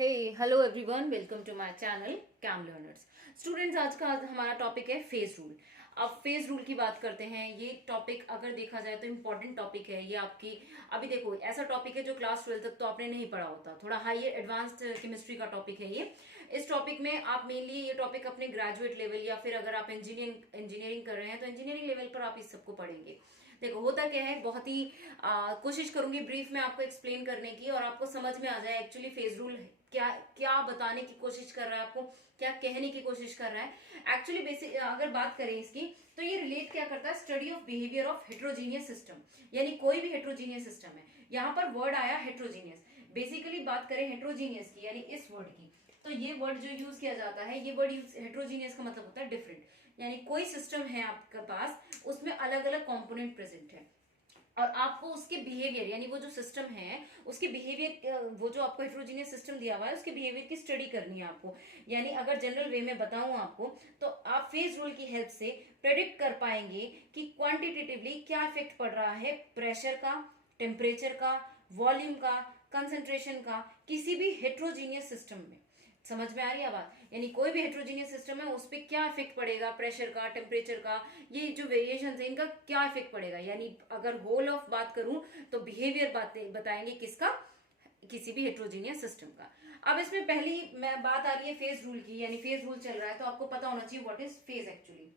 Hello everyone, welcome to my channel cam learners. Students, आज का हमारा टॉपिक है फेज रूल। अब फेज रूल की बात करते हैं। ये टॉपिक अगर देखा जाए तो इम्पोर्टेंट टॉपिक है ये आपकी। अभी देखो, ऐसा टॉपिक है जो क्लास 12 तक तो आपने नहीं पढ़ा होता, थोड़ा हाई एडवांस्ड केमिस्ट्री का टॉपिक है ये। इस टॉपिक में आप मेनली ये टॉपिक अपने ग्रेजुएट लेवल या फिर अगर आप इंजीनियरिंग कर रहे हैं तो इंजीनियरिंग लेवल पर आप इस सबको पढ़ेंगे। देखो, होता क्या है, बहुत ही कोशिश करूंगी ब्रीफ में आपको एक्सप्लेन करने की और आपको समझ में आ जाए एक्चुअली फेज रूल क्या क्या बताने की कोशिश कर रहा है, आपको क्या कहने की कोशिश कर रहा है। एक्चुअली बेसिक अगर बात करें इसकी, तो ये रिलेट क्या करता है, study of behaviour of heterogeneous system. यानी कोई भी हेट्रोजीनियस सिस्टम है, यहाँ पर वर्ड आया हेट्रोजीनियस। बेसिकली बात करें हेट्रोजीनियस की, यानी इस वर्ड की, तो ये वर्ड जो यूज किया जाता है, ये वर्ड यूज हेट्रोजीनियस का मतलब होता है डिफरेंट। यानी कोई सिस्टम है आपके पास, उसमें अलग अलग कंपोनेंट प्रेजेंट है और आपको उसके बिहेवियर, यानी वो जो सिस्टम है उसके बिहेवियर, वो जो आपको हेट्रोजीनियस सिस्टम दिया हुआ है उसके बिहेवियर की स्टडी करनी है आपको। यानी अगर जनरल वे में बताऊं आपको, तो आप फेज रूल की हेल्प से प्रेडिक्ट कर पाएंगे कि क्वांटिटेटिवली क्या इफेक्ट पड़ रहा है प्रेशर का, टेम्परेचर का, वॉल्यूम का, कंसंट्रेशन का, किसी भी हेट्रोजीनियस सिस्टम में। समझ में आ रही है बात? यानी कोई भी हेट्रोजीनियस सिस्टम है उस पर क्या इफेक्ट पड़ेगा, प्रेशर का, टेम्परेचर का, ये जो वेरिएशन है इनका क्या इफेक्ट पड़ेगा। यानी अगर होल ऑफ बात करूं तो बिहेवियर बातें बताएंगे किसका, किसी भी हेट्रोजीनियस सिस्टम का। अब इसमें पहली मैं बात आ रही है फेज रूल की। यानी फेज रूल चल रहा है तो आपको पता होना चाहिए what is phase actually.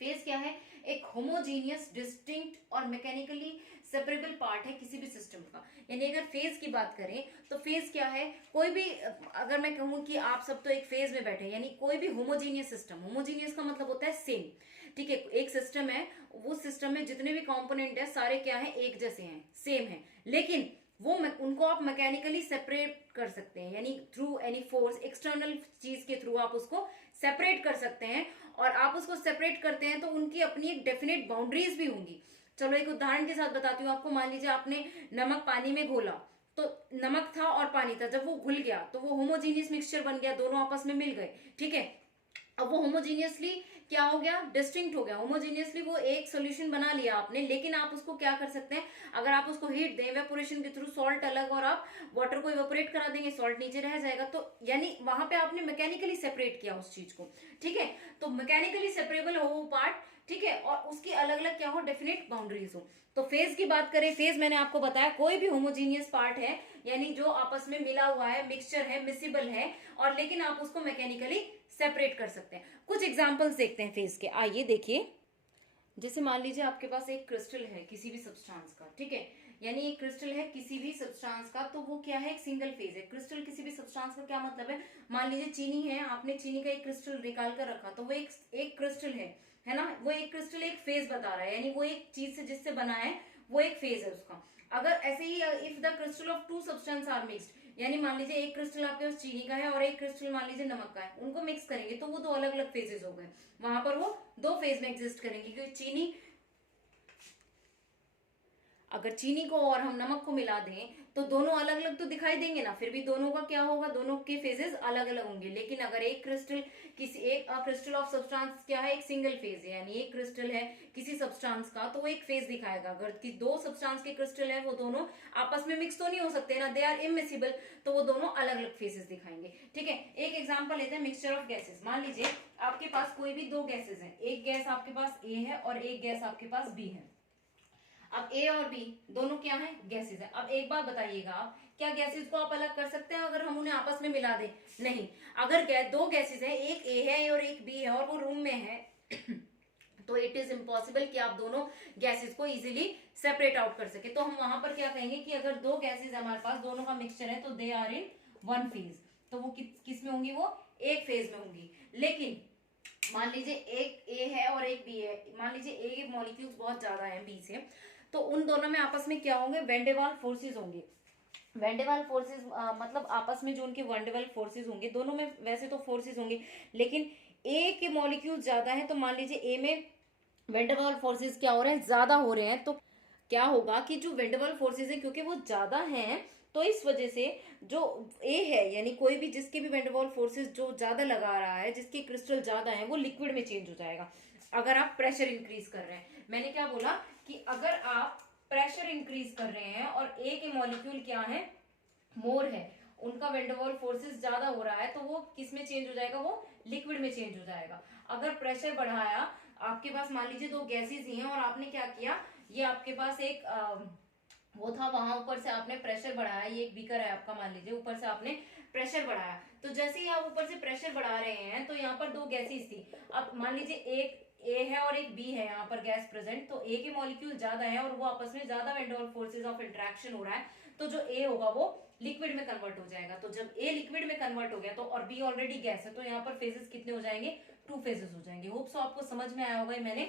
Phase क्या है? एक होमोजीनियस, डिस्टिंक्ट और मैकेनिकली सेपरेबल पार्ट है किसी भी सिस्टम का। यानी अगर फेज की बात करें तो फेज क्या है, कोई भी, अगर मैं कहूं कि आप सब तो एक फेज में बैठे, यानी कोई भी होमोजीनियस सिस्टम, होमोजीनियस का मतलब होता है सेम। ठीक है, एक सिस्टम है, वो सिस्टम में जितने भी कंपोनेंट है सारे क्या है, एक जैसे हैं, सेम है, लेकिन वो उनको आप मैकेनिकली सेपरेट कर सकते हैं। यानी थ्रू एनी फोर्स, एक्सटर्नल चीज के थ्रू आप उसको सेपरेट कर सकते हैं। और आप उसको सेपरेट करते हैं तो उनकी अपनी एक डेफिनेट बाउंड्रीज भी होंगी। चलो एक उदाहरण के साथ बताती हूँ आपको। मान लीजिए आपने नमक पानी में घोला, तो नमक था और पानी था, जब वो घुल गया तो वो होमोजीनियस मिक्सचर बन गया, दोनों आपस में मिल गए। ठीक है, अब वो होमोजीनियसली क्या हो गया, डिस्टिंक्ट हो गया। होमोजीनियसली वो एक सोल्यूशन बना लिया आपने, लेकिन आप उसको क्या कर सकते हैं, अगर आप उसको हीट दें इवेपोरेशन के थ्रू, सॉल्ट अलग और आप वाटर को इवेपोरेट करा देंगे, सॉल्ट नीचे रह जाएगा। तो यानी वहां पे आपने मैकेनिकली सेपरेट किया उस चीज को। ठीक है, तो मैकेनिकली सेपरेबल हो वो पार्ट। ठीक है, और उसकी अलग अलग क्या हो, डेफिनेट बाउंड्रीज हो। तो फेज की बात करें, फेज मैंने आपको बताया कोई भी होमोजीनियस पार्ट है, यानी जो आपस में मिला हुआ है, मिक्सचर है, मिसिबल है, और लेकिन आप उसको मैकेनिकली सेपरेट कर सकते हैं। कुछ एग्जांपल्स देखते हैं फेज के, आइए देखिए। जैसे मान लीजिए आपके पास एक क्रिस्टल है किसी भी सब्सटेंस का। ठीक है, यानी एक क्रिस्टल है किसी भी सब्सटेंस का, तो वो क्या है, एक सिंगल फेज है। क्रिस्टल किसी भी सब्सटेंस का क्या मतलब है, मान लीजिए चीनी है, आपने चीनी का एक क्रिस्टल निकाल कर रखा, तो वो एक क्रिस्टल है ना, वो एक क्रिस्टल एक फेज बता रहा है, यानी वो एक चीज से जिससे बना है वो एक फेज है उसका। अगर ऐसे ही if the crystal of two substance are mixed, यानी मान लीजिए एक क्रिस्टल आपके पास चीनी का है और एक क्रिस्टल मान लीजिए नमक का है, उनको मिक्स करेंगे तो वो दो अलग अलग फेजेस हो गए। वहां पर वो दो फेज में एग्जिस्ट करेंगे, क्योंकि चीनी, अगर चीनी को और हम नमक को मिला दें तो दोनों अलग अलग तो दिखाई देंगे ना, फिर भी दोनों का क्या होगा, दोनों के फेजेस अलग अलग होंगे। लेकिन अगर एक क्रिस्टल, किसी एक क्रिस्टल ऑफ सब्सटेंस क्या है, एक सिंगल फेज है, यानी एक क्रिस्टल है किसी सब्सटेंस का, तो वो एक फेज दिखाएगा। अगर कि दो सब्सटेंस के क्रिस्टल है, वो दोनों आपस में मिक्स तो नहीं हो सकते ना, दे आर इमिसिबल, तो वो दोनों अलग अलग फेजेस दिखाएंगे। ठीक है, एक एग्जाम्पल लेते हैं, मिक्सचर ऑफ गैसेस। मान लीजिए आपके पास कोई भी दो गैसेस हैं, एक गैस आपके पास ए है और एक गैस आपके पास बी है। अब ए और बी दोनों क्या है, गैसेस है। अब एक बात बताइएगा आप, क्या गैसेस को आप अलग कर सकते हैं अगर हम उन्हें आपस में मिला दें? नहीं। अगर दो गैसेस है, एक ए है और एक बी है, और वो रूम में है तो इट इज इम्पॉसिबल कि आप दोनों गैसेस को इजीली सेपरेट आउट कर सके। तो हम वहां पर क्या कहेंगे कि अगर दो गैसेस हमारे पास, दोनों का मिक्सचर है, तो they are in one phase. तो वो किस में होंगी, वो एक फेज में होंगी। लेकिन मान लीजिए एक ए है और एक बी है, मान लीजिए ए के मॉलिक्यूल्स बहुत ज्यादा हैं बी से, तो उन दोनों में आपस में क्या होंगे, वेंडेवाल फोर्सेस होंगे। वेंडेवाल फोर्सेस मतलब आपस में जो उनके वेंडेवाल फोर्सेस होंगे, दोनों में वैसे तो फोर्सेस होंगे, लेकिन ए के मॉलिक्यूल ज्यादा है, तो मान लीजिए ए में वेंडेवाल फोर्सेस क्या हो रहे हैं, ज्यादा हो रहे हैं। तो क्या होगा कि जो वेंडेवाल फोर्सेस है, क्योंकि वो ज्यादा हैं, तो इस वजह से जो ए है, यानी कोई भी जिसके भी वेंडेवाल फोर्सेस जो ज्यादा लगा रहा है, जिसके क्रिस्टल ज्यादा है, वो लिक्विड में चेंज हो जाएगा अगर आप प्रेशर इंक्रीज कर रहे हैं। मैंने क्या बोला कि अगर आप प्रेशर इंक्रीज कर रहे हैं और ए के मॉलिक्यूल क्या है, मोर है, उनका वेंडरवॉल फोर्सेस ज्यादा हो रहा है तो वो किस में चेंज हो जाएगा, वो लिक्विड में चेंज हो जाएगा। अगर प्रेशर बढ़ाया, आपके पास मान लीजिए दो गैसेस ही हैं और आपने क्या किया, ये आपके पास एक वो था, वहां ऊपर से आपने प्रेशर बढ़ाया, ये एक बीकर है आपका मान लीजिए, ऊपर से आपने प्रेशर बढ़ाया, तो जैसे ही आप ऊपर से प्रेशर बढ़ा रहे हैं तो यहाँ पर दो गैसेस थी। अब मान लीजिए एक ए है और एक बी है यहाँ पर गैस प्रेजेंट, तो ए के मॉलिक्यूल ज्यादा है और वो आपस में ज्यादा वेंडोल फोर्सेज ऑफ इंटरेक्शन हो रहा है, तो जो ए होगा वो लिक्विड में कन्वर्ट हो जाएगा। तो जब ए लिक्विड में कन्वर्ट हो गया तो, और बी ऑलरेडी गैस है, तो यहाँ पर फेजेस कितने हो जाएंगे, 2 फेजेस हो जाएंगे। होप सो आपको समझ में आया होगा। मैंने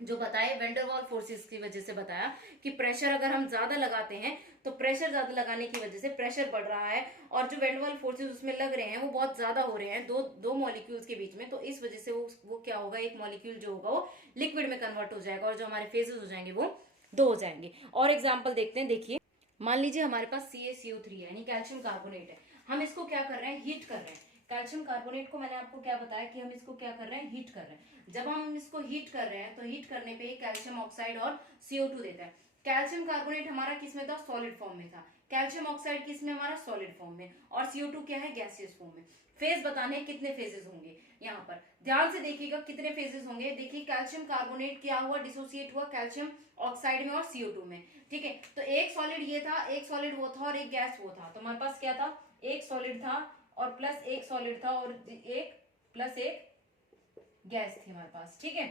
जो बताया वेंडरवॉल फोर्सेस की वजह से बताया कि प्रेशर अगर हम ज्यादा लगाते हैं तो प्रेशर ज्यादा लगाने की वजह से प्रेशर बढ़ रहा है, और जो वेंडरवॉल फोर्सेस उसमें लग रहे हैं वो बहुत ज्यादा हो रहे हैं दो मॉलिक्यूल्स के बीच में, तो इस वजह से वो क्या होगा, एक मॉलिक्यूल जो होगा वो लिक्विड में कन्वर्ट हो जाएगा और जो हमारे फेजेस हो जाएंगे वो 2 हो जाएंगे। और एग्जाम्पल देखते हैं, देखिए मान लीजिए हमारे पास CaCO3 है, यानी कैल्शियम कार्बोनेट है, हम इसको क्या कर रहे हैं, हीट कर रहे हैं। कैल्शियम कार्बोनेट को मैंने आपको क्या बताया कि हम इसको क्या कर रहे हैं, हीट कर रहे हैं। जब हम इसको हीट कर रहे हैं तो हीट करने पे कैल्शियम ऑक्साइड और CO2 देता है। कैल्शियम कार्बोनेट हमारा किस में था, सॉलिड फॉर्म में था। कैल्शियम ऑक्साइड किस में, हमारा सॉलिड फॉर्म में, और CO2 क्या है, गैसियस फॉर्म में। फेज बताने कितने फेजेस होंगे, यहाँ पर ध्यान से देखिएगा कितने फेजेस होंगे। देखिए कैल्शियम कार्बोनेट क्या हुआ, डिसोसिएट हुआ कैल्शियम ऑक्साइड में और CO2 में, ठीक है। तो एक सॉलिड ये था, एक सॉलिड वो था और एक गैस वो था, तो हमारे पास क्या था, एक सॉलिड था और प्लस एक सॉलिड था और एक प्लस एक गैस थी हमारे पास, ठीक है।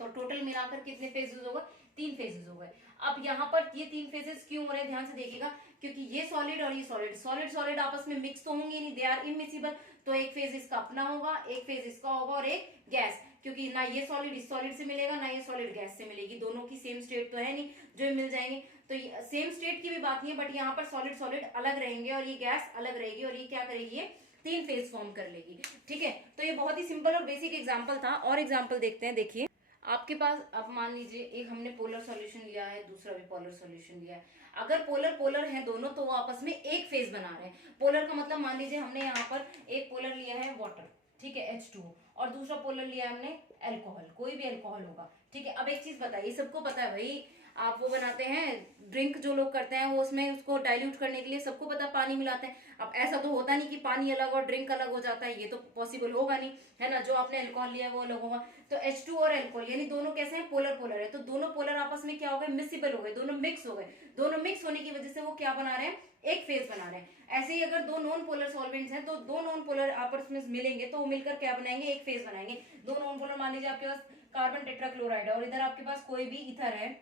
तो टोटल मिलाकर कितने फेजेस हो गए, 3 फेजेस हो गए। अब यहाँ पर ये 3 फेजेस क्यों हो रहे हैं, ध्यान से देखिएगा, क्योंकि ये सॉलिड और ये सॉलिड सॉलिड आपस में मिक्स तो होंगे नहीं, दे आर इनमिसिबल, तो एक फेज इसका अपना होगा, एक फेज इसका होगा और एक गैस, क्योंकि ना ये सॉलिड इस सॉलिड से मिलेगा ना ये सॉलिड गैस से मिलेगी, दोनों की सेम स्टेट तो है नहीं जो मिल जाएंगे। तो सेम स्टेट की भी बात नहीं है, बट यहाँ पर सॉलिड सॉलिड अलग रहेंगे और ये गैस अलग रहेगी, और ये क्या करेगी, ये 3 फेज फॉर्म कर लेगी, ठीक है। तो ये बहुत ही सिंपल और बेसिक एग्जाम्पल था। और एग्जाम्पल देखते हैं, देखिए आपके पास अब मान लीजिए एक हमने पोलर सॉल्यूशन लिया है, दूसरा भी पोलर सॉल्यूशन लिया है। अगर पोलर पोलर हैं दोनों तो वो आपस में एक फेज बना रहे हैं। पोलर का मतलब मान लीजिए हमने यहाँ पर एक पोलर लिया है वाटर, ठीक है, H2O, और दूसरा पोलर लिया है हमने अल्कोहल, कोई भी अल्कोहल होगा, ठीक है। अब एक चीज बताइए, सबको पता है भाई, आप वो बनाते हैं ड्रिंक जो लोग करते हैं वो उसमें उसको डाइल्यूट करने के लिए सबको पता पानी मिलाते हैं। अब ऐसा तो होता नहीं कि पानी अलग और ड्रिंक अलग हो जाता है, ये तो पॉसिबल होगा नहीं, है ना। जो आपने अल्कोहल लिया वो अलग होगा। तो H2 और अल्कोहल यानी दोनों कैसे हैं, पोलर पोलर है, तो दोनों पोलर आपस में क्या हो गए, मिसिबल हो गए, दोनों मिक्स हो गए। दोनों मिक्स होने की वजह से वो क्या बना रहे हैं, एक फेज बना रहे हैं। ऐसे ही अगर दो नॉन पोलर सॉल्वेंट्स हैं तो दो नॉन पोलर आपस में मिलेंगे तो वो मिलकर क्या बनाएंगे, एक फेज बनाएंगे। दो नॉन पोलर, मान लीजिए आपके पास कार्बन टेट्राक्लोराइड है और इधर आपके पास कोई भी ईथर है,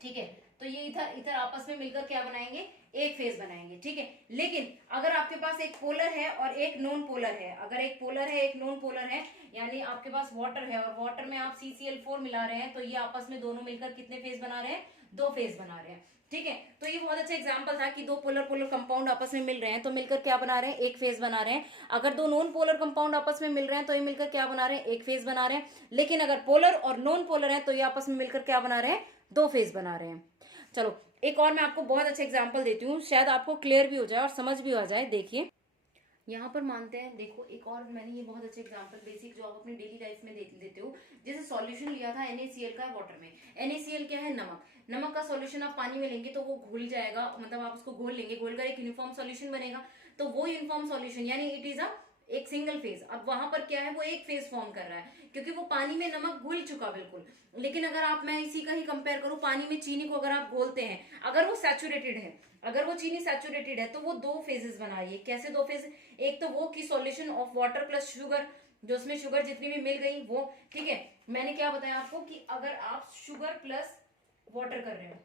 ठीक है, तो ये इथर इथर आपस में मिलकर क्या बनाएंगे, एक फेज बनाएंगे, ठीक है। लेकिन अगर आपके पास एक पोलर है और एक नॉन पोलर है, अगर एक पोलर है एक नॉन पोलर है, यानी आपके पास वाटर है और वाटर में आप CCl4 मिला रहे हैं, तो ये आपस में दोनों मिलकर कितने फेज बना रहे हैं, 2 फेज बना रहे हैं, ठीक है। तो ये बहुत अच्छा एग्जांपल था कि दो पोलर पोलर कंपाउंड आपस में मिल रहे हैं तो मिलकर क्या बना रहे हैं, एक फेज बना रहे हैं। अगर दो नॉन पोलर कंपाउंड आपस में मिल रहे हैं तो ये मिलकर क्या बना रहे हैं, एक फेज बना रहे हैं। लेकिन अगर पोलर और नॉन पोलर है तो ये आपस में मिलकर क्या बना रहे हैं, 2 फेज बना रहे हैं। चलो एक और मैं आपको बहुत अच्छा एग्जांपल देती हूँ, शायद आपको क्लियर भी हो जाए और समझ भी आ जाए। देखिए यहाँ पर मानते हैं, देखो एक और मैंने ये बहुत अच्छे एग्जांपल बेसिक जो आप अपनी डेली लाइफ में देख लेते हो, जैसे सॉल्यूशन लिया था NaCl का वाटर में। NaCl क्या है, नमक। नमक का सॉल्यूशन आप पानी में लेंगे तो वो घुल जाएगा, मतलब आप उसको घोल लेंगे, घोल कर एक यूनिफॉर्म सॉल्यूशन बनेगा। तो वो यूनिफॉर्म सॉल्यूशन यानी इट इज एक सिंगल फेज। अब वहां पर क्या है, वो एक फेज फॉर्म कर रहा है क्योंकि वो पानी में नमक घुल चुका बिल्कुल। लेकिन अगर आप, मैं इसी का ही कंपेयर करूं, पानी में चीनी को अगर आप घोलते हैं, अगर वो सैचुरेटेड है, अगर वो चीनी सैचुरेटेड है तो वो 2 फेजेस बनाइए। कैसे 2 फेज, एक तो वो की solution of water plus sugar, जो उसमें शुगर जितनी भी मिल गई वो, ठीक है। मैंने क्या बताया आपको कि अगर आप शुगर प्लस वाटर कर रहे हो,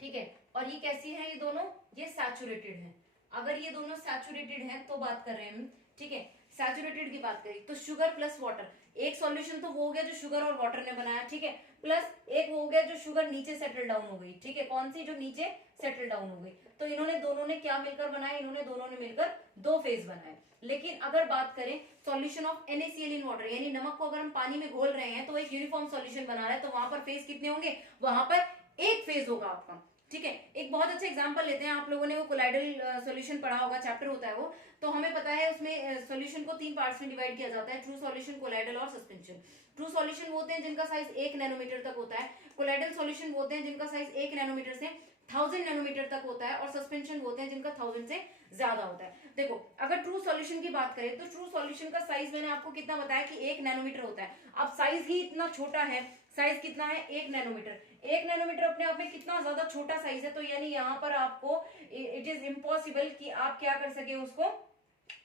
ठीक है, और ये कैसी है, ये दोनों ये सैचुरेटेड है। अगर ये दोनों सैचुरेटेड हैं तो बात कर रहे हैं हम, ठीक है, सैचुरेटेड की बात करें तो शुगर प्लस वाटर, एक सॉल्यूशन तो वो हो गया जो शुगर और वाटर ने बनाया, ठीक है, प्लस एक वो हो गया जो शुगर नीचे सेटल डाउन हो गई, ठीक है, कौन सी, जो नीचे सेटल डाउन हो गई। तो इन्होंने दोनों ने क्या मिलकर बनाया, इन्होंने दोनों ने मिलकर 2 फेज बनाए। लेकिन अगर बात करें solution of NaCl in water, यानी नमक को अगर हम पानी में घोल रहे हैं तो एक यूनिफॉर्म सॉल्यूशन बना रहा है, तो वहां पर फेज कितने होंगे, वहां पर एक फेज होगा आपका, ठीक है। एक बहुत अच्छा एग्जांपल लेते हैं, आप लोगों ने वो कोलाइडल सॉल्यूशन पढ़ा होगा, चैप्टर होता है वो, तो हमें पता है उसमें सॉल्यूशन को 3 पार्ट्स में डिवाइड किया जाता है, ट्रू सॉल्यूशन, कोलाइडल और सस्पेंशन। ट्रू सॉल्यूशन वो होते हैं जिनका साइज 1 नैनोमीटर तक होता है, कोलाइडल सॉल्यूशन वो होते हैं जिनका साइज 1 नैनोमीटर से 1000 नैनोमीटर तक होता है, और सस्पेंशन होते हैं जिनका 1000 से ज्यादा होता है। देखो अगर ट्रू सॉल्यूशन की बात करें तो ट्रू सॉल्यूशन का साइज मैंने आपको कितना बताया कि 1 नैनोमीटर होता है। अब साइज ही इतना छोटा है, साइज कितना है 1 नैनोमीटर। 1 नैनोमीटर अपने आप में कितना ज्यादा छोटा साइज है, तो यानी यहाँ पर आपको इट इज इम्पॉसिबल कि आप क्या कर सके, उसको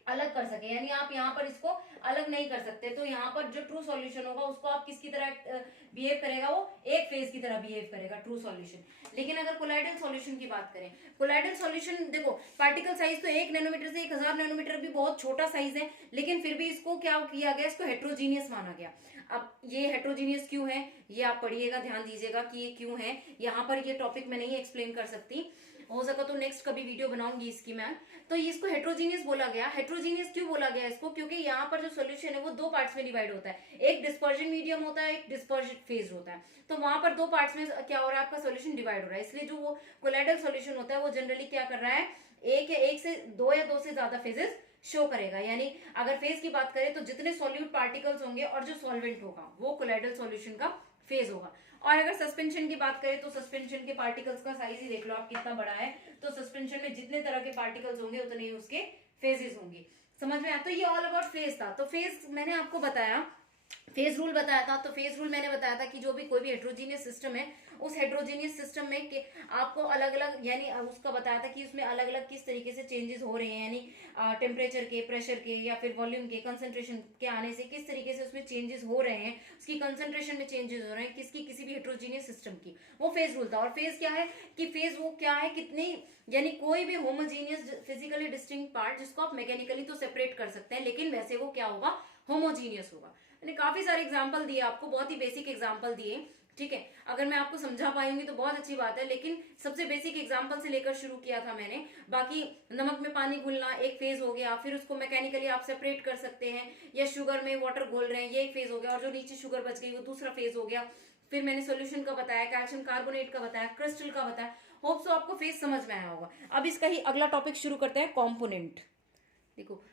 अलग कर सके, यानी आप यहाँ पर इसको अलग नहीं कर सकते। तो यहाँ पर जो ट्रू सॉल्यूशन होगा उसको आप किसकी तरह बिहेव करेगा, वो एक फेज की तरह बिहेव करेगा ट्रू सॉल्यूशन। लेकिन अगर कोलाइडल सॉल्यूशन की बात करें, कोलाइडल सॉल्यूशन देखो पार्टिकल साइज तो 1 नैनोमीटर से 1000 नैनोमीटर भी बहुत छोटा साइज है, लेकिन फिर भी इसको क्या किया गया, इसको हेट्रोजीनियस माना गया। अब ये हेट्रोजीनियस क्यों है, ये आप पढ़िएगा, ध्यान दीजिएगा कि ये क्यों है। यहाँ पर ये टॉपिक मैं नहीं एक्सप्लेन कर सकती, हो सका तो नेक्स्ट कभी वीडियो बनाऊंगी इसकी मैं। तो इसको हेट्रोजीनियस बोला गया। हेट्रोजीनियस क्यों बोला गया इसको, क्योंकि यहाँ पर जो सॉल्यूशन है वो दो पार्ट्स में डिवाइड होता है, एक डिस्पर्जन मीडियम होता है, एक डिस्पर्जन फेज होता है। तो वहां पर दो पार्ट्स में क्या हो रहा है, आपका सॉल्यूशन डिवाइड हो रहा है। इसलिए जो वो कोलाइडल सॉल्यूशन होता है वो जनरली क्या कर रहा है, एक से दो या दो से ज्यादा फेजेस शो करेगा। यानी अगर फेज की बात करें तो जितने सॉल्यूट पार्टिकल्स होंगे और जो सॉल्वेंट होगा वो कोलाइडल सॉल्यूशन का फेज होगा। और अगर सस्पेंशन की बात करें तो सस्पेंशन के पार्टिकल्स का साइज ही देख लो आप कितना बड़ा है। तो सस्पेंशन में जितने तरह के पार्टिकल्स होंगे उतने ही उसके फेजेस होंगे। समझ में आया? तो ये ऑल अबाउट फेज था। तो फेज मैंने आपको बताया, फेज रूल बताया था। तो फेज रूल मैंने बताया था कि जो भी कोई भी हेट्रोजीनियस सिस्टम है, उस हेट्रोजीनियस सिस्टम में कि आपको अलग अलग, यानी उसका बताया था कि उसमें अलग अलग किस तरीके से चेंजेस हो रहे हैं, यानी टेम्परेचर के, प्रेशर के, या फिर वॉल्यूम के, कंसंट्रेशन के आने से किस तरीके से उसमें चेंजेस हो रहे हैं, उसकी कंसंट्रेशन में चेंजेस हो रहे हैं किसकी, किसी भी हेट्रोजीनियस सिस्टम की। वो फेज रूल था। और फेज क्या है कि फेज वो क्या है, कितनी, यानी कोई भी होमोजीनियस फिजिकली डिस्टिंक्ट पार्ट जिसको आप मैकेनिकली तो सेपरेट कर सकते हैं, लेकिन वैसे वो क्या होगा, होमोजीनियस होगा। मैंने काफी सारे एग्जाम्पल दिए आपको, बहुत ही बेसिक एग्जाम्पल दिए, ठीक है। अगर मैं आपको समझा पाऊंगी तो बहुत अच्छी बात है, लेकिन सबसे बेसिक एग्जाम्पल से लेकर शुरू किया था मैंने। बाकी नमक में पानी घुलना एक फेज हो गया, फिर उसको मैकेनिकली आप सेपरेट कर सकते हैं, या शुगर में वाटर घोल रहे हैं ये एक फेज हो गया, और जो नीचे शुगर बच गई वो दूसरा फेज हो गया। फिर मैंने सोल्यूशन का बताया, कैल्शियम कार्बोनेट का बताया, क्रिस्टल का बताया। होप सो आपको फेज समझ में आया होगा। अब इसका ही अगला टॉपिक शुरू करते हैं, कॉम्पोनेंट। देखो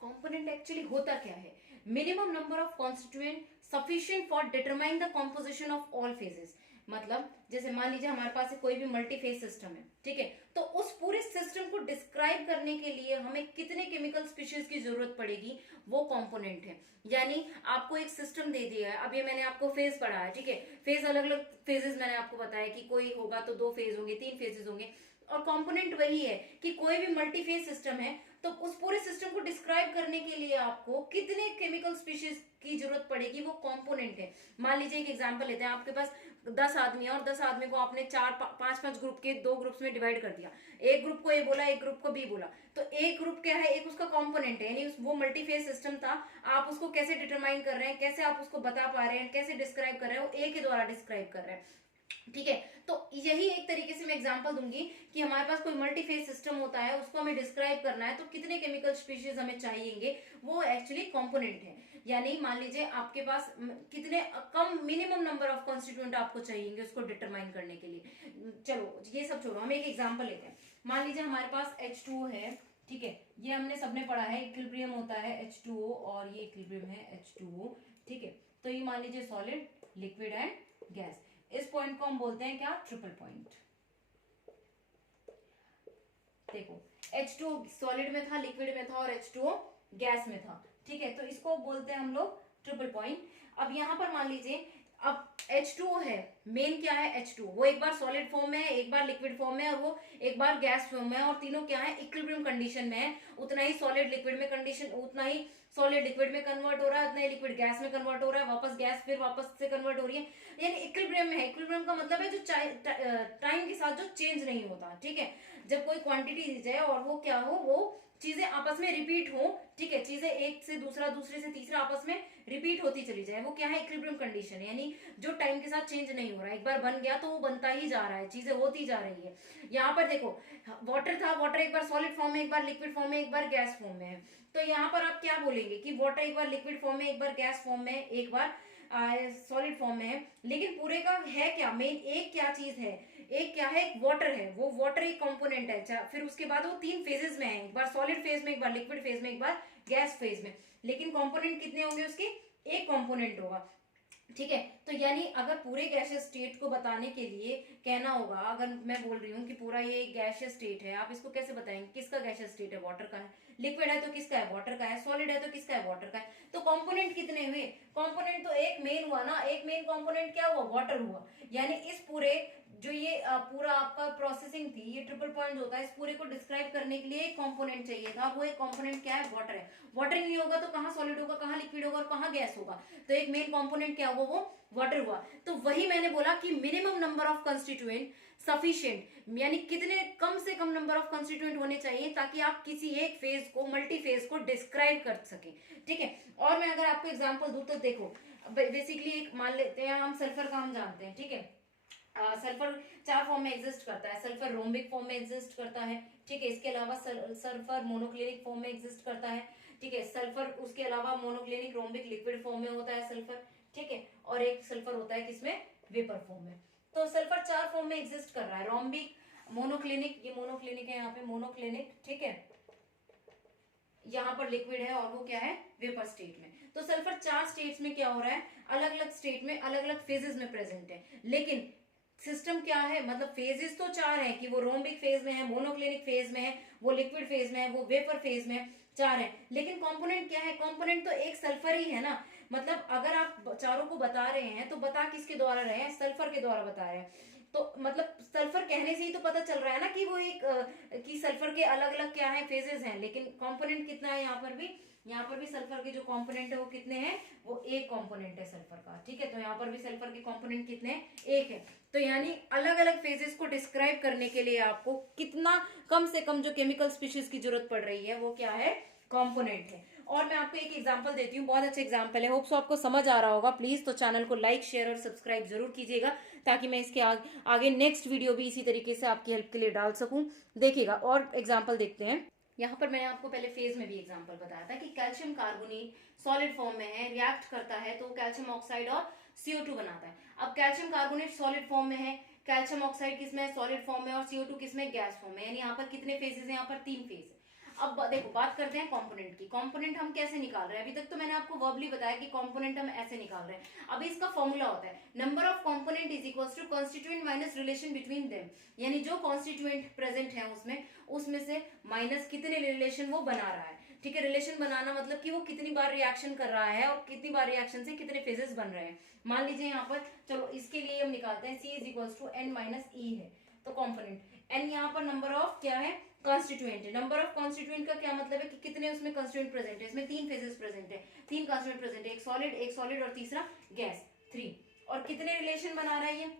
कॉम्पोनेंट एक्चुअली होता क्या है, minimum number of constituent sufficient for determine the composition of all phases. मतलब जैसे मान लीजिए हमारे पास कोई भी मल्टीफेज सिस्टम है, ठीक है, तो उस पूरे सिस्टम को डिस्क्राइब करने के लिए हमें कितने केमिकल स्पीशीज की जरूरत पड़ेगी, वो कंपोनेंट है। यानी आपको एक सिस्टम दे दिया है, अब ये मैंने आपको फेज पढ़ा है, ठीक है, फेज अलग अलग फेजेस मैंने आपको बताया कि कोई होगा तो 2 फेज होंगे, 3 फेजेस होंगे। और कंपोनेंट वही है कि कोई भी मल्टीफेज सिस्टम है तो उस पूरे सिस्टम को डिस्क्राइब करने के लिए आपको कितने केमिकल स्पीशीज की जरूरत पड़ेगी, वो कंपोनेंट है। मान लीजिए एक एग्जांपल लेते हैं, आपके पास 10 आदमी है और 10 आदमी को आपने 4-5 ग्रुप के 2 ग्रुप्स में डिवाइड कर दिया। एक ग्रुप को ए बोला, एक ग्रुप को बी बोला। तो एक ग्रुप क्या है, एक उसका कंपोनेंट है, यानी वो मल्टीफेज सिस्टम था। आप उसको कैसे डिटरमाइन कर रहे हैं, कैसे आप उसको बता पा रहे हैं, कैसे डिस्क्राइब कर रहे हैं, वो ए के द्वारा डिस्क्राइब कर रहे हैं, ठीक है। तो यही एक तरीके से मैं एग्जांपल दूंगी कि हमारे पास कोई मल्टीफेज सिस्टम होता है, उसको हमें डिस्क्राइब करना है तो कितने केमिकल स्पीशीज हमें चाहिए, वो एक्चुअली कंपोनेंट है। यानी मान लीजिए आपके पास कितने कम मिनिमम नंबर ऑफ कॉन्स्टिट्यूएंट आपको चाहिए उसको डिटरमाइन करने के लिए। चलो ये सब छोड़ो, हम एक एग्जांपल लेते हैं। मान लीजिए हमारे पास H2O है, ठीक है, ये हमने सबने पढ़ा है, इक्विलिब्रियम होता है H2O और ये इक्विलिब्रियम है H2O, ठीक है। तो ये मान लीजिए सॉलिड, लिक्विड एंड गैस। इस पॉइंट को हम बोलते हैं क्या, ट्रिपल पॉइंट। देखो H2 सॉलिड में था, लिक्विड में था और H2O गैस में था, ठीक है। तो इसको बोलते हैं हम लोग ट्रिपल पॉइंट। अब यहां पर मान लीजिए अब H2O है, मेन क्या है H2O, वो एक बार सॉलिड फॉर्म में है, एक बार लिक्विड फॉर्म में है और वो एक बार गैस फॉर्म में है, और तीनों क्या है, इक्विलिब्रियम कंडीशन में है। उतना ही सॉलिड लिक्विड में कंडीशन, उतना ही सॉलिड लिक्विड में कन्वर्ट हो रहा है, उतना ही लिक्विड गैस में कन्वर्ट हो रहा है, वापस गैस फिर वापस से कन्वर्ट हो रही है, यानी इक्विलिब्रियम में है। इक्विलिब्रियम का मतलब है जो टाइम के साथ जो चेंज नहीं होता, ठीक है। जब कोई क्वांटिटी दी जाए और वो क्या हो, वो चीजें आपस में रिपीट हो, ठीक है, चीजें एक से दूसरा, दूसरे से तीसरा आपस में रिपीट होती चली जाए, वो क्या है, इक्विलिब्रियम कंडीशन है। यानी जो टाइम के साथ चेंज नहीं हो रहा है, एक बार बन गया तो वो बनता ही जा रहा है, चीजें होती जा रही है। यहाँ पर देखो वाटर था, वाटर एक बार सॉलिड फॉर्म में, एक बार लिक्विड फॉर्म में, एक बार गैस फॉर्म में है। तो यहाँ पर आप क्या बोलेंगे कि वाटर एक बार लिक्विड फॉर्म में, एक बार गैस फॉर्म में, एक बार सॉलिड फॉर्म में है, लेकिन पूरे का है क्या, मेन एक क्या चीज है, एक क्या है, एक वाटर है, वो वाटर एक कंपोनेंट है। फिर उसके बाद वो 3 फेजेस में है, एक बार सॉलिड फेज में, एक बार लिक्विड फेज में, एक बार गैस फेज में, लेकिन कंपोनेंट कितने होंगे उसके, एक कंपोनेंट होगा। ठीक है। तो यानी अगर पूरे गैसियस स्टेट को बताने के लिए कहना होगा, अगर मैं बोल रही हूँ कि पूरा ये गैसियस स्टेट है, आप इसको कैसे बताएंगे? किसका गैसियस स्टेट है? वाटर का है। लिक्विड है तो किसका है? वाटर का है। सॉलिड है तो किसका है? वाटर का है। तो कंपोनेंट कितने हुए? कंपोनेंट तो एक मेन हुआ ना, एक मेन कंपोनेंट क्या हुआ? वाटर हुआ। यानी इस पूरे जो ये पूरा आपका प्रोसेसिंग थी, ये ट्रिपल पॉइंट होता है, इस पूरे को डिस्क्राइब करने के लिए एक कंपोनेंट चाहिए था। वो एक कंपोनेंट क्या है? वाटर है। वाटर नहीं होगा तो कहाँ सॉलिड होगा, कहाँ लिक्विड होगा और कहाँ गैस होगा? तो एक मेन कंपोनेंट क्या हुआ? वो वाटर हुआ। तो वही मैंने बोला कि minimum number of constituent sufficient, यानी कितने कम से कम नंबर ऑफ कंस्टिट्यूएंट होने चाहिए ताकि आप किसी एक फेज को, मल्टी फेज को डिस्क्राइब कर सके। ठीक है। और मैं अगर आपको एग्जांपल दूं तो देखो, बेसिकली एक मान लेते हैं हम, सल्फर का हम जानते हैं। ठीक है। सल्फर 4 फॉर्म में एग्जिस्ट करता है। सल्फर रोम्बिक फॉर्म में एग्जिस्ट करता है। ठीक है। इसके अलावा सल्फर मोनोक्लिनिक फॉर्म में एग्जिस्ट करता है। ठीक है। सल्फर उसके अलावा मोनोक्लिनिक रोम्बिक लिक्विड फॉर्म में होता है सल्फर। ठीक है। और एक सल्फर होता है किसमें? वेपर फॉर्म में। तो सल्फर 4 फॉर्म में एग्जिस्ट कर रहा है। रोम्बिक, मोनोक्लिनिक, ये मोनोक्लिनिक है यहाँ पे, मोनोक्लिनिक। ठीक है। यहाँ पर लिक्विड है और वो क्या है? वेपर स्टेट में। तो सल्फर 4 स्टेट्स में क्या हो रहा है? अलग अलग स्टेट में, अलग अलग फेजेस में प्रेजेंट है। लेकिन सिस्टम क्या है? मतलब फेजेस तो 4 है कि वो रोम्बिक फेज में है, मोनोक्लिनिक फेज में है, वो लिक्विड फेज में है, वो वेपर फेज में है, 4 है। लेकिन कंपोनेंट क्या है? कंपोनेंट तो एक सल्फर ही है ना। मतलब अगर आप चारों को बता रहे हैं तो बता किसके द्वारा रहे हैं? सल्फर के द्वारा बता रहे हैं। तो मतलब सल्फर कहने से ही तो पता चल रहा है ना कि वो एक कि सल्फर के अलग अलग क्या है? फेजेस हैं। लेकिन कंपोनेंट कितना है? यहाँ पर भी सल्फर के जो कंपोनेंट है वो कितने हैं? वो एक कंपोनेंट है सल्फर का। ठीक है। तो यहाँ पर भी सल्फर के कंपोनेंट कितने हैं? एक है। तो यानी अलग अलग फेजेस को डिस्क्राइब करने के लिए आपको कितना कम से कम जो केमिकल स्पीशीज की जरूरत पड़ रही है वो क्या है? कंपोनेंट है। और मैं आपको एक एग्जांपल देती हूँ, बहुत अच्छा एग्जांपल है, होप सो आपको समझ आ रहा होगा। प्लीज तो चैनल को लाइक, शेयर और सब्सक्राइब जरूर कीजिएगा ताकि मैं इसके आगे नेक्स्ट वीडियो भी इसी तरीके से आपकी हेल्प के लिए डाल सकूं। देखिएगा और एग्जाम्पल देखते हैं। यहाँ पर मैंने आपको पहले फेज में भी एग्जांपल बताया था कि कैल्शियम कार्बोनेट सॉलिड फॉर्म में है, रिएक्ट करता है तो कैल्शियम ऑक्साइड और CO2 बनाता है। अब कैल्शियम कार्बोनेट सॉलिड फॉर्म में है, कैल्शियम ऑक्साइड किसमें है? सॉलिड फॉर्म में, और CO2 किसमें? गैस फॉर्म में। यानी यहाँ पर कितने फेजेस हैं? यहाँ पर 3 फेज है। अब देखो बात करते हैं कंपोनेंट की। कंपोनेंट हम कैसे निकाल रहे हैं? अभी तक तो मैंने आपको वर्बली बताया कि कंपोनेंट हम ऐसे निकाल रहे हैं। अभी इसका फॉर्मूला होता है number of component is equals to constituent minus relation between them. यानी जो कॉन्स्टिट्यूएंट प्रेजेंट है उसमें से माइनस कितने रिलेशन वो बना रहा है। ठीक है। रिलेशन बनाना मतलब कि वो कितनी बार रिएक्शन कर रहा है और कितनी बार रिएक्शन से कितने फेजेस बन रहे हैं। मान लीजिए यहाँ पर, चलो इसके लिए हम निकालते हैं, C is equals to N minus E है तो कंपोनेंट। N यहाँ पर नंबर ऑफ क्या है? कॉन्स्टिट्यूएंट है। नंबर ऑफ कॉन्स्टिट्यूएंट का क्या मतलब है कि कितने उसमें कॉन्स्टिट्यूएंट प्रेजेंट है? इसमें 3 फेजेस प्रेजेंट है, 3 कॉन्स्टिट्यूएंट प्रेजेंट है, एक सॉलिड और तीसरा गैस, 3। और कितने रिलेशन बना रहा है ये?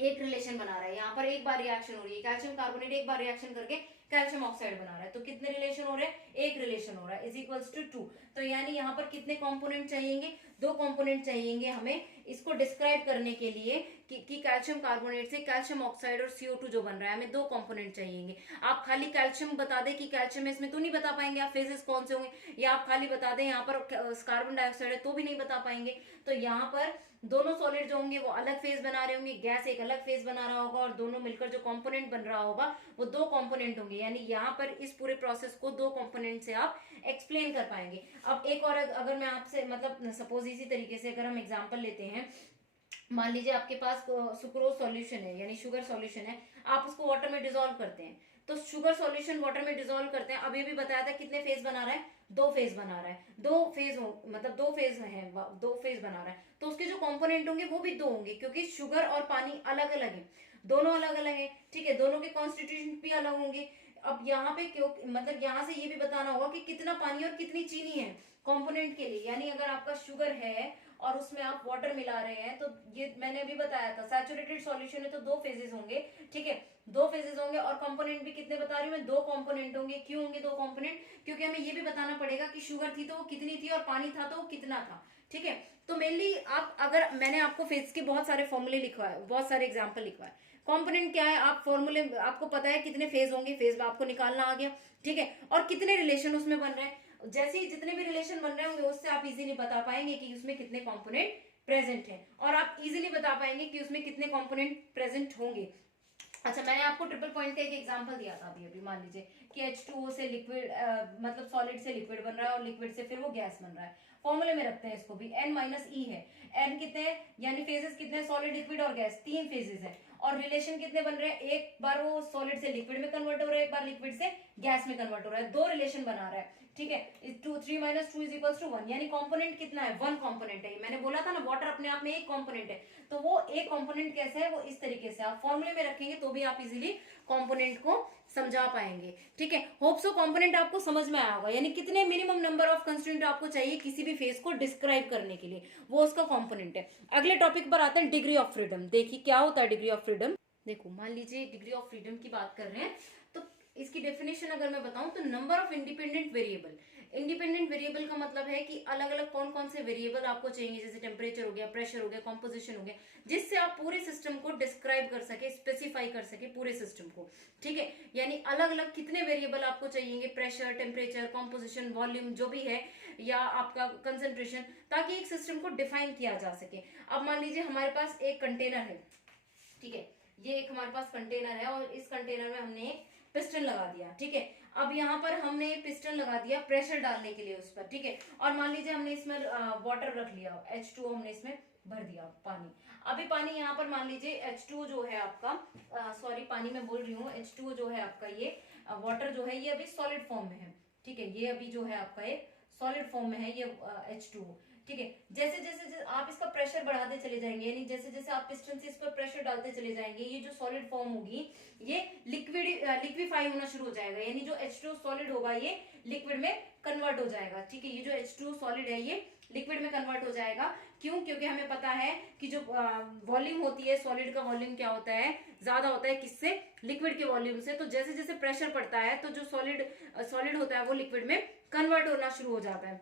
एक रिलेशन बना रहा है। यहाँ पर एक बार रिएक्शन हो रही है, कैल्शियम कार्बोनेट एक बार रिएक्शन करके कैल्शियम ऑक्साइड बना रहा है। तो कितने रिलेशन हो रहे हैं? एक रिलेशन हो रहा है, इज इक्वल्स टू 2। तो यानी यहाँ पर कितने कंपोनेंट चाहिएंगे? 2 कंपोनेंट चाहिएंगे हमें इसको डिस्क्राइब करने के लिए कि कैल्शियम कार्बोनेट से कैल्शियम ऑक्साइड और CO2 जो बन रहा है, हमें 2 कंपोनेंट चाहिएंगे। आप खाली कैल्शियम बता दें कि कैल्शियम है इसमें तो नहीं बता पाएंगे आप फेजेस कौन से होंगे, या आप खाली बता दें यहाँ पर कार्बन डाइऑक्साइड है तो भी नहीं बता पाएंगे। तो यहाँ पर दोनों सॉलिड जो होंगे वो अलग फेज बना रहे होंगे, गैस एक अलग फेज बना रहा होगा, और दोनों मिलकर जो कंपोनेंट बन रहा होगा वो 2 कंपोनेंट होंगे। यानी यहाँ पर इस पूरे प्रोसेस को 2 कंपोनेंट से आप एक्सप्लेन कर पाएंगे। अब एक और अगर मैं आपसे, मतलब सपोज इसी तरीके से अगर हम एग्जांपल लेते हैं, मान लीजिए आपके पास सुक्रोज सॉल्यूशन है यानी शुगर सॉल्यूशन है, आप उसको वाटर में डिसॉल्व करते हैं। तो शुगर सॉल्यूशन वाटर में डिसॉल्व करते हैं, अभी भी बताया था कितने फेज बना रहा है? 2 फेज बना रहा है। 2 फेज हो मतलब 2 फेज है, 2 फेज बना रहा है। तो उसके जो कंपोनेंट होंगे वो भी 2 होंगे क्योंकि शुगर और पानी अलग अलग है, दोनों अलग अलग है। ठीक है। दोनों के कॉन्स्टिट्यूशन भी अलग होंगे। अब यहाँ पे क्यों, मतलब यहाँ से ये भी बताना होगा कि कितना पानी और कितनी चीनी है कंपोनेंट के लिए। यानी अगर आपका शुगर है और उसमें आप वाटर मिला रहे हैं, तो ये मैंने अभी बताया था सैचुरेटेड सॉल्यूशन है तो 2 फेजेस होंगे। ठीक है। 2 फेजेस होंगे और कंपोनेंट भी कितने बता रही हूँ मैं? 2 कंपोनेंट होंगे। क्यों होंगे 2 कंपोनेंट? क्योंकि हमें ये भी बताना पड़ेगा कि शुगर थी तो वो कितनी थी और पानी था तो वो कितना था। ठीक है। तो मेनली आप, अगर मैंने आपको फेज के बहुत सारे फॉर्मूले लिखवाए, बहुत सारे एग्जाम्पल लिखवाए, कंपोनेंट क्या है आप फॉर्मूले, आपको पता है कितने फेज होंगे, फेज आपको निकालना आ गया। ठीक है। और कितने रिलेशन उसमें बन रहे हैं, जैसे ही जितने भी रिलेशन बन रहे होंगे उससे आप इजीली बता पाएंगे कि उसमें कितने कंपोनेंट प्रेजेंट हैं, और आप इजीली बता पाएंगे कि उसमें कितने कंपोनेंट प्रेजेंट होंगे। अच्छा, मैंने आपको ट्रिपल पॉइंट का एक एग्जांपल दिया था अभी अभी। मान लीजिए कि H2O से लिक्विड, मतलब सॉलिड से लिक्विड बन रहा है और लिक्विड से फिर वो गैस बन रहा है। फॉर्मूले में रखते हैं इसको भी, N माइनस ई है। N कितने हैं, यानी फेजेस कितने हैं, सॉलिड लिक्विड और गैस, 3 फेजेस हैं। और रिलेशन कितने बन रहे हैं, एक बार वो सॉलिड से लिक्विड में कन्वर्ट हो रहा है, एक बार लिक्विड से गैस में कन्वर्ट हो रहा है, 2 रिलेशन बना रहा है। ठीक है, 3 माइनस 2 इज इक्वल टू 1, यानी कॉम्पोनेंट कितना है, 1 कॉम्पोनेंट है। मैंने बोला था ना वाटर अपने आप में एक कॉम्पोनेंट है, तो वो एक कॉम्पोनेंट कैसे है, वो इस तरीके से आप फॉर्मूले में रखेंगे तो भी आप इजीली कॉम्पोनेंट को समझा पाएंगे। ठीक है, होप सो कॉम्पोनेंट आपको समझ में आया होगा, यानी कितने मिनिमम नंबर ऑफ कंस्ट्रेंट आपको चाहिए किसी भी फेज को डिस्क्राइब करने के लिए, वो उसका कॉम्पोनेंट है। अगले टॉपिक पर आते हैं, डिग्री ऑफ फ्रीडम। देखिए क्या होता है डिग्री ऑफ फ्रीडम। देखो मान लीजिए डिग्री ऑफ फ्रीडम की बात कर रहे हैं, तो इसकी डेफिनेशन अगर मैं बताऊं तो number of independent variable. Independent variable का मतलब है कि अलग अलग कौन कौन से वेरिएबल आपको चाहिए, जैसे टेम्परेचर हो गया, प्रेशर हो गया, कॉम्पोजिशन हो गया, जिससे आप पूरे सिस्टम को डिस्क्राइब कर सके, स्पेसिफाई कर सके पूरे सिस्टम को। ठीक है, यानी अलग अलग कितने वेरिएबल आपको चाहिए, प्रेशर, टेम्परेचर, कॉम्पोजिशन, वॉल्यूम जो भी है, या आपका कंसेंट्रेशन, ताकि एक सिस्टम को डिफाइन किया जा सके। अब मान लीजिए हमारे पास एक कंटेनर है, ठीक है, ये एक हमारे पास कंटेनर है और इस कंटेनर में हमने एक पिस्टन लगा दिया। ठीक है, अब यहाँ पर हमने पिस्टन लगा दिया प्रेशर डालने के लिए उस पर। ठीक है, और मान लीजिए हमने इसमें वाटर रख लिया, H2O हमने इसमें भर दिया, पानी। अभी पानी यहाँ पर मान लीजिए H2O जो है आपका, सॉरी पानी में बोल रही हूँ, H2O जो है आपका, ये वाटर जो है ये अभी सॉलिड फॉर्म में है। ठीक है, ये अभी जो है आपका एक सॉलिड फॉर्म में है ये H2O। ठीक है, जैसे जैसे आप इसका प्रेशर बढ़ाते चले जाएंगे, यानी जैसे जैसे आप पिस्टन से इस पर प्रेशर डालते चले जाएंगे, ये जो सॉलिड फॉर्म होगी ये लिक्विफाई होना शुरू हो जाएगा, यानी जो H2O सॉलिड होगा ये लिक्विड में कन्वर्ट हो जाएगा। ठीक है, ये जो H2O सॉलिड है ये लिक्विड में कन्वर्ट हो जाएगा। क्यों, क्योंकि हमें पता है कि जो वॉल्यूम होती है सॉलिड का, वॉल्यूम क्या होता है, ज्यादा होता है किससे, लिक्विड के वॉल्यूम से। तो जैसे जैसे प्रेशर पड़ता है तो जो सॉलिड होता है वो लिक्विड में कन्वर्ट होना शुरू हो जाता है।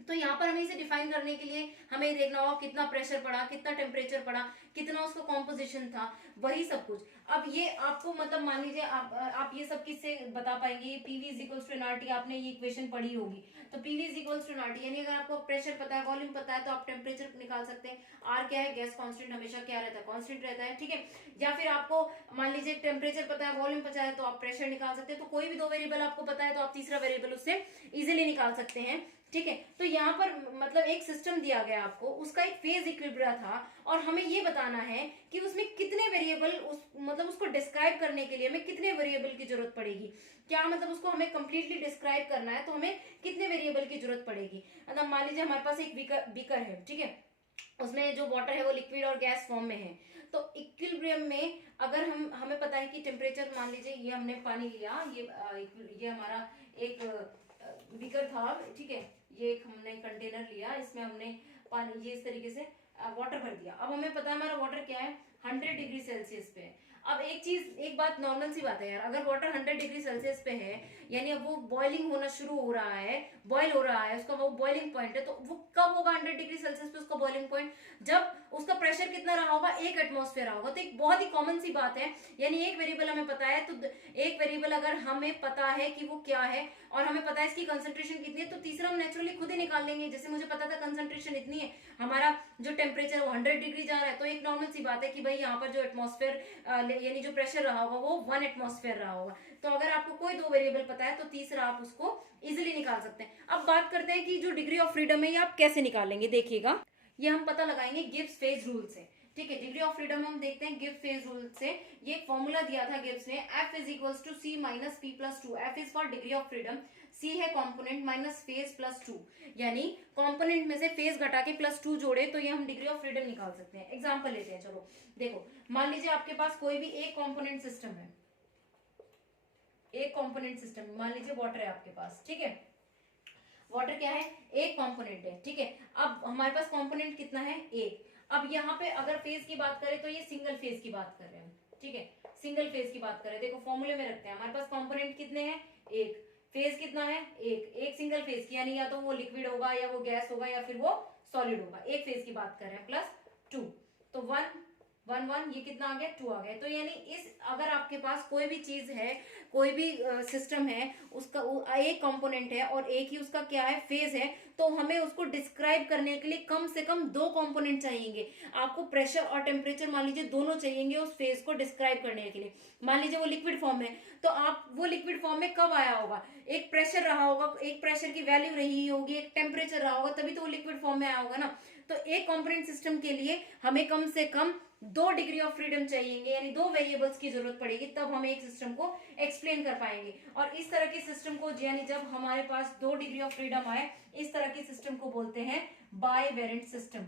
तो यहाँ पर हमें इसे डिफाइन करने के लिए हमें ये देखना होगा कितना प्रेशर पड़ा, कितना टेम्परेचर पड़ा, कितना उसका कॉम्पोजिशन था, वही सब कुछ। अब ये आपको मतलब मान लीजिए आप ये सब किससे बता पाएंगे, PV is equals to NRT, आपने ये इक्वेशन पढ़ी होगी। तो PV is equals to NRT, यानी अगर आपको प्रेशर पता है, वॉल्यूम पता है, तो आप टेम्परेचर निकाल सकते हैं। आर क्या है, गैस कांस्टेंट हमेशा क्या रहता है, कांस्टेंट रहता है। ठीक है, या फिर आपको मान लीजिए टेम्परेचर पता है, वॉल्यूम पता है, तो आप प्रेशर निकाल सकते हैं। तो कोई भी 2 वेरिएबल आपको पता है तो आप तीसरा वेरिएबल उससे इजिली निकाल सकते हैं। ठीक है, तो यहाँ पर मतलब एक सिस्टम दिया गया आपको, उसका एक फेज इक्विलिब्रियम था, और हमें ये बताना है कि उसमें कितने वेरिएबल, मतलब उसको डिस्क्राइब करने के लिए हमें कितने वेरिएबल की जरूरत पड़ेगी। क्या मतलब उसको हमें कंप्लीटली डिस्क्राइब करना है तो हमें कितने वेरिएबल की जरूरत पड़ेगी। मतलब मान लीजिए हमारे पास एक बीकर है, ठीक है, उसमें जो वाटर है वो लिक्विड और गैस फॉर्म में है। तो इक्विलिब्रियम में अगर हमें पता है कि टेम्परेचर, मान लीजिए ये हमने पानी लिया, ये हमारा एक बीकर था। ठीक है, ये एक हमने कंटेनर लिया, इसमें हमने पानी, ये इस तरीके से वाटर भर दिया। अब हमें पता है हमारा वाटर क्या है, 100 डिग्री सेल्सियस पे है। अब एक बात, नॉर्मल सी बात है यार, अगर वाटर 100 डिग्री सेल्सियस पे है, यानी अब वो बॉइलिंग होना शुरू हो रहा है, बॉयल हो रहा है, उसका वो बॉइलिंग पॉइंट है। तो वो कब होगा 100 डिग्री सेल्सियस पे उसका बॉइलिंग पॉइंट, जब उसका प्रेशर कितना रहा होगा, 1 एटमॉस्फेयर रहा होगा। तो एक बहुत ही कॉमन सी बात है, यानी एक वेरिएबल हमें पता है, तो एक वेरिएबल अगर हमें पता है कि वो क्या है और हमें पता है इसकी कंसंट्रेशन कितनी है, तो तीसरा हम नेचुरली खुद ही निकाल लेंगे। जैसे मुझे पता था कंसंट्रेशन इतनी है, हमारा जो टेम्परेचर वो 100 डिग्री जा रहा है, तो एक नॉर्मल सी बात है कि भाई यहाँ पर जो एटमॉस्फेयर, यानी जो प्रेशर रहा होगा वो 1 एटमॉस्फेयर रहा होगा। तो अगर आपको कोई 2 वेरिएबल पता है तो तीसरा आप उसको इजिली निकाल सकते हैं। अब बात करते हैं कि जो डिग्री ऑफ फ्रीडम है ये आप कैसे निकालेंगे। देखिएगा, ये हम पता लगाएंगे गिब्स फेज रूल से। ठीक है, डिग्री ऑफ फ्रीडम हम देखते हैं गिब्स फेज रूल से। ये फॉर्मूला दिया था गिब्स ने, F is equals to C minus P plus 2। F is for degree of freedom, C है कंपोनेंट माइनस फेज प्लस 2, यानी कंपोनेंट में से फेज घटा के प्लस 2 जोड़े तो ये हम डिग्री ऑफ फ्रीडम निकाल सकते हैं। एग्जांपल लेते हैं, चलो देखो, मान लीजिए आपके पास कोई भी एक कंपोनेंट सिस्टम है, एक कंपोनेंट सिस्टम, मान लीजिए वाटर है आपके पास। ठीक है, वाटर क्या है, एक कंपोनेंट है। ठीक है, अब हमारे पास कंपोनेंट कितना है, एक। अब यहाँ पे अगर फेज की बात करें तो ये सिंगल फेज की बात कर रहे हैं। ठीक है, सिंगल फेज की बात करें, देखो फॉर्मूले में रखते हैं, हमारे पास कंपोनेंट कितने हैं, एक, फेज कितना है, एक सिंगल फेज की, यानी या तो वो लिक्विड होगा या वो गैस होगा या फिर वो सॉलिड होगा। एक फेज की बात कर रहे हैं, प्लस 2, तो 1 1 1, ये कितना आ गया 2 आ गया। तो यानी इस अगर आपके पास कोई भी चीज है, कोई भी सिस्टम है, उसका एक कंपोनेंट है और एक ही उसका क्या है फेज है, तो हमें उसको डिस्क्राइब करने के लिए कम से कम दो कंपोनेंट चाहिए। आपको प्रेशर और टेम्परेचर मान लीजिए दोनों चाहिए उस फेज को डिस्क्राइब करने के लिए। मान लीजिए वो लिक्विड फॉर्म में, तो आप वो लिक्विड फॉर्म में कब आया होगा, एक प्रेशर रहा होगा, एक प्रेशर की वैल्यू रही होगी, एक टेम्परेचर रहा होगा, तभी तो वो लिक्विड फॉर्म में आया होगा ना। तो एक कंपोनेंट सिस्टम के लिए हमें कम से कम 2 डिग्री ऑफ फ्रीडम चाहिए, यानी 2 वेरिएबल्स की जरूरत पड़ेगी, तब हम एक सिस्टम को एक्सप्लेन कर पाएंगे। और इस तरह के सिस्टम को, यानी जब हमारे पास 2 डिग्री ऑफ फ्रीडम आए, इस तरह के सिस्टम को बोलते हैं बाइवेरिएंट सिस्टम।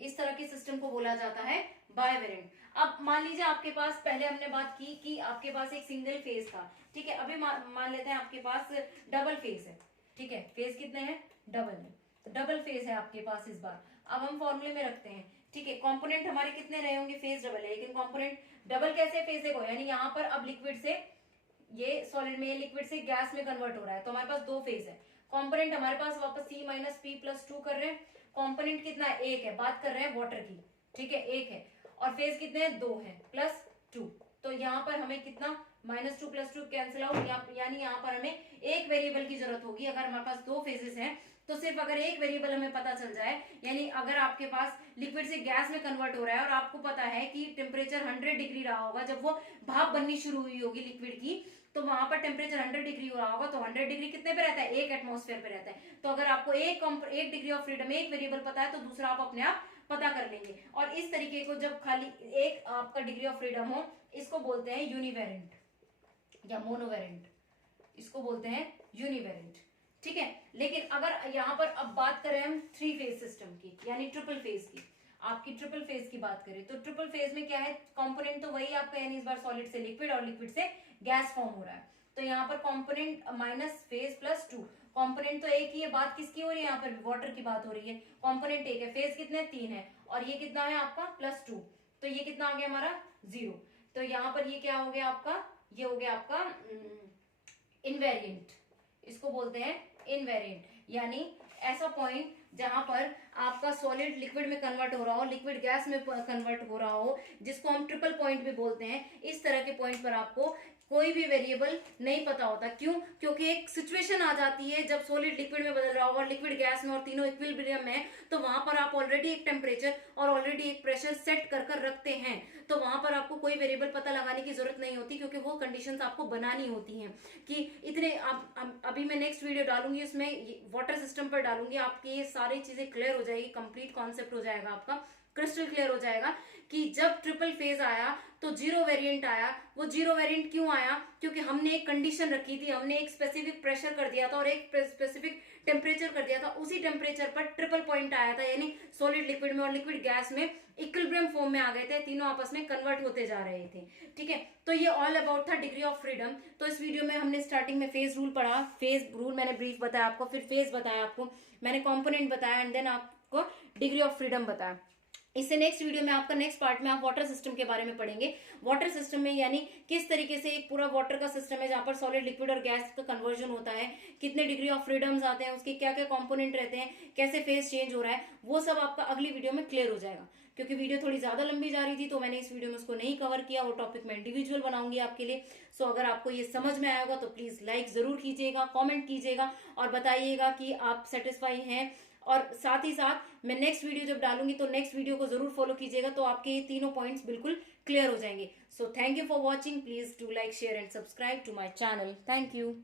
इस तरह के सिस्टम को बोला जाता है बाइवेरिएंट। अब मान लीजिए आपके पास, पहले हमने बात की कि आपके पास एक सिंगल फेज था, ठीक है। अभी मान लेते हैं आपके पास डबल फेज है, ठीक है। फेज कितने हैं, डबल है, तो डबल फेज है आपके पास इस बार। अब हम फॉर्मूले में रखते हैं, ठीक है। कंपोनेंट हमारे कितने रहे होंगे, फेज डबल है, लेकिन कंपोनेंट डबल कैसे, फेज देखो, यानी यहाँ पर अब लिक्विड से ये सॉलिड में, लिक्विड से गैस में कन्वर्ट हो रहा है, तो हमारे पास 2 फेज है। कंपोनेंट हमारे पास वापस C माइनस P प्लस 2 कर रहे हैं। कंपोनेंट कितना है, 1 है, बात कर रहे हैं वाटर की, ठीक है, 1 है। और फेज कितने हैं, 2 है प्लस 2। तो यहाँ पर हमें कितना, -2 + 2 कैंसिल आउट, यानी यहाँ पर हमें एक वेरिएबल की जरूरत होगी। अगर हमारे पास 2 फेजेस हैं तो सिर्फ अगर एक वेरिएबल हमें पता चल जाए, यानी अगर आपके पास लिक्विड से गैस में कन्वर्ट हो रहा है और आपको पता है कि टेम्परेचर 100 डिग्री रहा होगा, जब वो भाप बननी शुरू हुई होगी लिक्विड की, तो वहां पर टेम्परेचर 100 डिग्री हो रहा होगा, तो 100 डिग्री कितने पे रहता है, 1 एटमॉस्फेयर पे रहता है। तो अगर आपको एक डिग्री ऑफ फ्रीडम, एक वेरिएबल पता है, तो दूसरा आप अपने आप पता कर लेंगे। और इस तरीके को जब खाली एक आपका डिग्री ऑफ फ्रीडम हो, इसको बोलते हैं यूनिवेरिएंट या मोनोवेरिएंट, इसको बोलते हैं यूनिवेरिएंट, ठीक है। लेकिन अगर यहाँ पर अब बात करें हम 3 फेज सिस्टम की, यानी ट्रिपल फेज की, आपकी ट्रिपल फेज की बात करें, तो ट्रिपल फेज में क्या है, कंपोनेंट तो वही आपका, यानी इस बार सॉलिड से लिक्विड और लिक्विड से गैस फॉर्म हो रहा है। तो यहाँ पर component minus phase plus 2, component तो एक ही है, बात किसकी हो रही है, यहाँ पर वाटर की बात हो रही है। कंपोनेंट एक है, फेज कितने 3 है, और ये कितना है आपका +2, तो ये कितना आ गया हमारा 0। तो यहाँ पर ये क्या हो गया आपका, ये हो गया आपका इनवेरिएंट, इसको बोलते हैं इनवेरिएंट, यानी ऐसा पॉइंट जहां पर आपका सॉलिड लिक्विड में कन्वर्ट हो रहा हो, लिक्विड गैस में कन्वर्ट हो रहा हो, जिसको हम ट्रिपल पॉइंट भी बोलते हैं। इस तरह के पॉइंट पर आपको कोई भी वेरिएबल नहीं पता होता। क्यों, क्योंकि एक सिचुएशन आ जाती है जब सॉलिड लिक्विड में बदल रहा होगा और लिक्विड गैस में, और तीनों इक्विलिब्रियम में, तो वहां पर आप ऑलरेडी एक टेम्परेचर और ऑलरेडी एक प्रेशर सेट कर रखते हैं, तो वहां पर आपको कोई वेरिएबल पता लगाने की जरूरत नहीं होती, क्योंकि वो कंडीशंस आपको बनानी होती हैं कि इतने। अभी मैं नेक्स्ट वीडियो डालूंगी, उसमें वाटर सिस्टम पर डालूंगी, आपकी ये सारी चीजें क्लियर हो जाएगी, कंप्लीट कॉन्सेप्ट हो जाएगा आपका, क्रिस्टल क्लियर हो जाएगा कि जब ट्रिपल फेज आया तो 0 वेरिएंट आया। वो 0 वेरिएंट क्यों आया, क्योंकि हमने एक कंडीशन रखी थी, हमने एक स्पेसिफिक प्रेशर कर दिया था और एक स्पेसिफिक टेम्परेचर कर दिया था, उसी टेम्परेचर पर ट्रिपल पॉइंट आया था, यानी सॉलिड लिक्विड में और लिक्विड गैस में इक्विलिब्रियम फॉर्म में आ गए थे, तीनों आपस में कन्वर्ट होते जा रहे थे, ठीक है। तो ये ऑल अबाउट था डिग्री ऑफ फ्रीडम। तो इस वीडियो में हमने स्टार्टिंग में फेज रूल पढ़ा, फेज रूल मैंने ब्रीफ बताया आपको, फिर फेज बताया आपको, मैंने कॉम्पोनेंट बताया, एंड देन आपको डिग्री ऑफ फ्रीडम बताया। इससे नेक्स्ट वीडियो में आपका नेक्स्ट पार्ट में आप वाटर सिस्टम के बारे में पढ़ेंगे। वाटर सिस्टम में यानी किस तरीके से एक पूरा वाटर का सिस्टम है जहां पर सॉलिड लिक्विड और गैस का कन्वर्जन होता है, कितने डिग्री ऑफ फ्रीडम्स आते हैं, उसके क्या क्या कंपोनेंट रहते हैं, कैसे फेज चेंज हो रहा है, वो सब आपका अगली वीडियो में क्लियर हो जाएगा। क्योंकि वीडियो थोड़ी ज्यादा लंबी जा रही थी तो मैंने इस वीडियो में उसको नहीं कवर किया, वो टॉपिक मैं इंडिविजुअल बनाऊंगी आपके लिए। सो अगर आपको ये समझ में आया होगा तो प्लीज लाइक जरूर कीजिएगा, कॉमेंट कीजिएगा और बताइएगा कि आप सेटिस्फाई हैं। और साथ ही साथ मैं नेक्स्ट वीडियो जब डालूंगी तो नेक्स्ट वीडियो को जरूर फॉलो कीजिएगा, तो आपके ये तीनों पॉइंट्स बिल्कुल क्लियर हो जाएंगे। So thank you for watching, please do like share and subscribe to my channel. Thank you.